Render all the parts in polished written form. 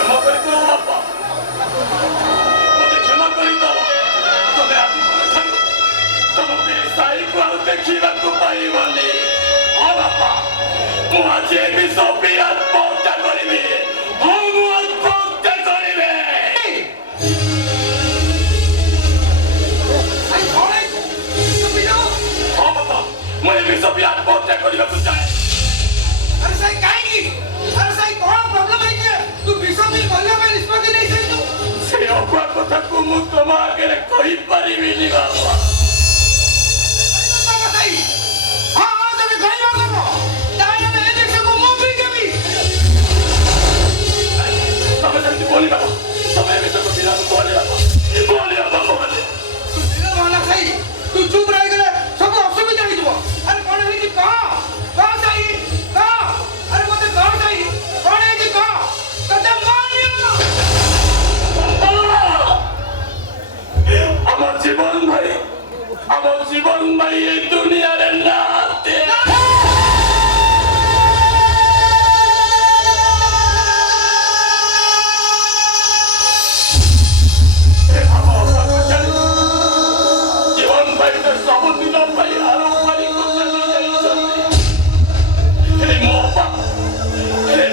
क्षमा କରିଦିଅ ବାପା ମୋତେ କ୍ଷମା କରିଦିଅ ତମେ ଆଜି ଠାରୁ ତମେ ସାଇକୁ ଆଉ ଦେଖିବାକୁ ପାଇବନି ହଁ ବାପା ମୁଁ ଆଜି ଏ ବିଷ ପିଇ ଆତ୍ମହତ୍ୟା କରିବି ହଁ ମୁଁ ଆତ୍ମହତ୍ୟା କରିବି ହଁ ବାପା ମୁଁ ଏ ବିଷ ପିଇ ଆତ୍ମହତ୍ୟା କରିବାକୁ ଚାହେଁ अरे साई काहेगी अरे साई कौन प्रॉब्लम है कि तू विषय में बोलने में निष्पत्ति नहीं सही तू ସେ ଅକୁଆ କଥାକୁ ମୁଁ ତମ ଆଗରେ କହିପାରିବିନି ବାପା बाबा साई हां हां तबे कहबा करबो ताने में ए देश को मुंह भी केबी ତମେ ସେମିତି ବୋଲି ବାପା ତମେ ଏବେ ତ ପିଲାକୁ ବୋଲେ ବାପା ବୋଲେ तू दिला माना साई तू चुप रह गले सब असुविधा हो जबो अरे कोन है कि कह साई कह अरे मते कह साई कोन है कि कह तते मानियो আমার জীবন ভাই এই দুনিয়ারে নাতে জীবন ভাই তো ସବୁଦିନ ପାଇଁ ଆରମ୍ଭକୁ ଚାଲି ଯାଇଛନ୍ତି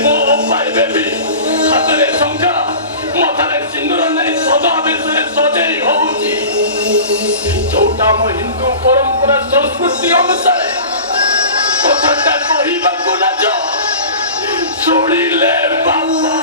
ମୋ ଅପା ଏବେ ବି ହାତରେ ଶଙ୍ଖା ମଥାରେ ସିନ୍ଦୁର ନେଇ ସଦା ବେଶରେ ସଜେଇ ହଉଛି ଯୋଉଟା ଆମ ହିନ୍ଦୁ ପରମ୍ପରା ସଂସ୍କୃତି ଅନୁସାରେ କଥାଟା କହିବାକୁ ଲାଜ ଶୁଣିଲେ ବାପା